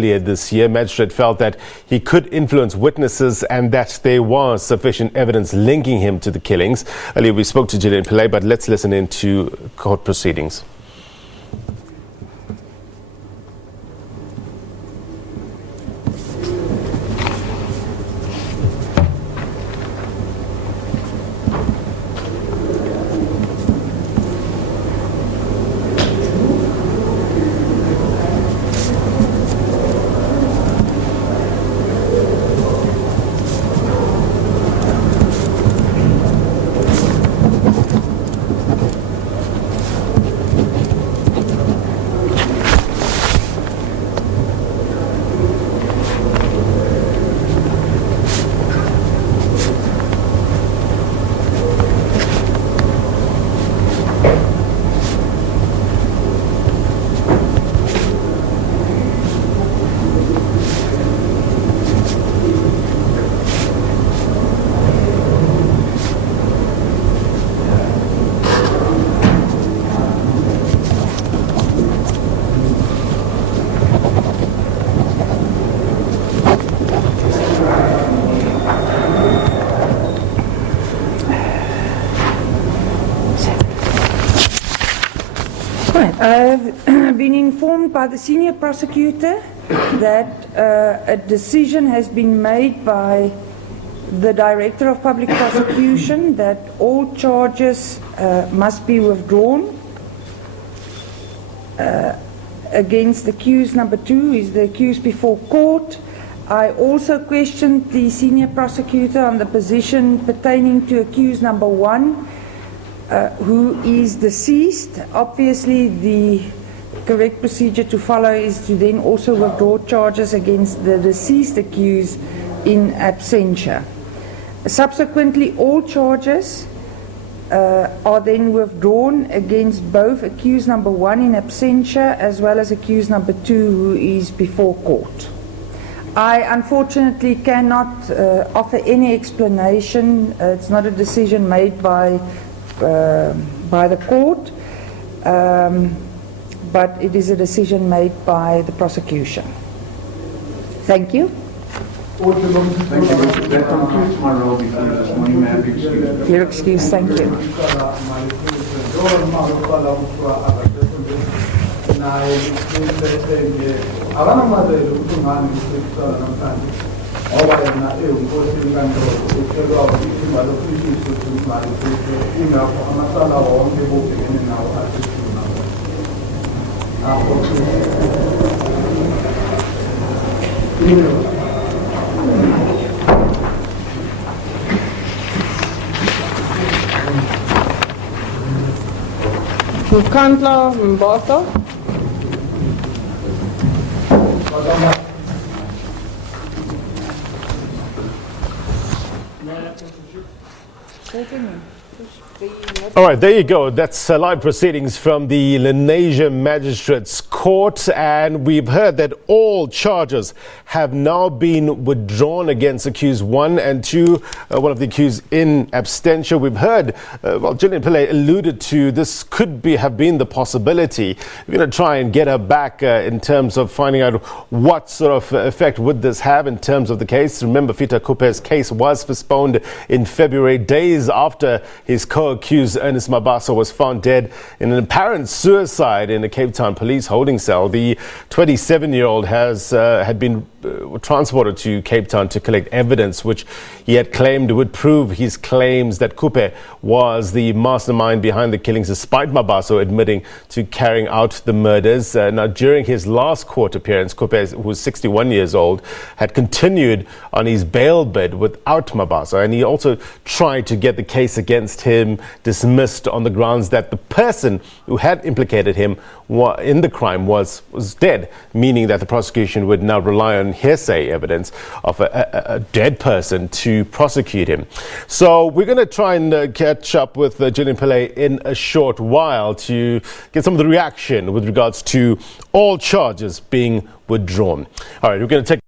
Earlier this year, magistrate felt that he could influence witnesses and that there was sufficient evidence linking him to the killings. Earlier we spoke to Gillian Pillay, but let's listen into court proceedings. I've been informed by the senior prosecutor that a decision has been made by the Director of Public Prosecution that all charges must be withdrawn against accused number 2, is the accused before court. I also questioned the senior prosecutor on the position pertaining to accused number 1, who is deceased. Obviously, the correct procedure to follow is to then also withdraw charges against the deceased accused in absentia. Subsequently, all charges are then withdrawn against both accused number 1 in absentia as well as accused number 2, who is before court. I unfortunately cannot offer any explanation. It's not a decision made by the court, but it is a decision made by the prosecution. Thank you. Thank you. That concludes my role before you this morning. May I be excused? You're excused. Thank you. Nkandla Mboto. All right, there you go. That's live proceedings from the Lenasia Magistrate Court, and we've heard that all charges have now been withdrawn against accused 1 and 2, one of the accused in absentia. We've heard, well, Gillian Pillay alluded to this could have been the possibility. We're going to try and get her back in terms of finding out what sort of effect would this have in terms of the case. Remember, Fita Khupe's case was postponed in February, days after his co-accused Ernest Mabaso was found dead in an apparent suicide in a Cape Town police holding cell. The 27-year-old had been transported to Cape Town to collect evidence which he had claimed would prove his claims that Khupe was the mastermind behind the killings, despite Mabaso admitting to carrying out the murders. Now, during his last court appearance, Khupe, who was 61 years old, had continued on his bail bid without Mabaso, and he also tried to get the case against him dismissed on the grounds that the person who had implicated him in the crime was dead, meaning that the prosecution would now rely on hearsay evidence of a dead person to prosecute him. So we're going to try and catch up with Gillian Pillay in a short while to get some of the reaction with regards to all charges being withdrawn. All right, we're going to take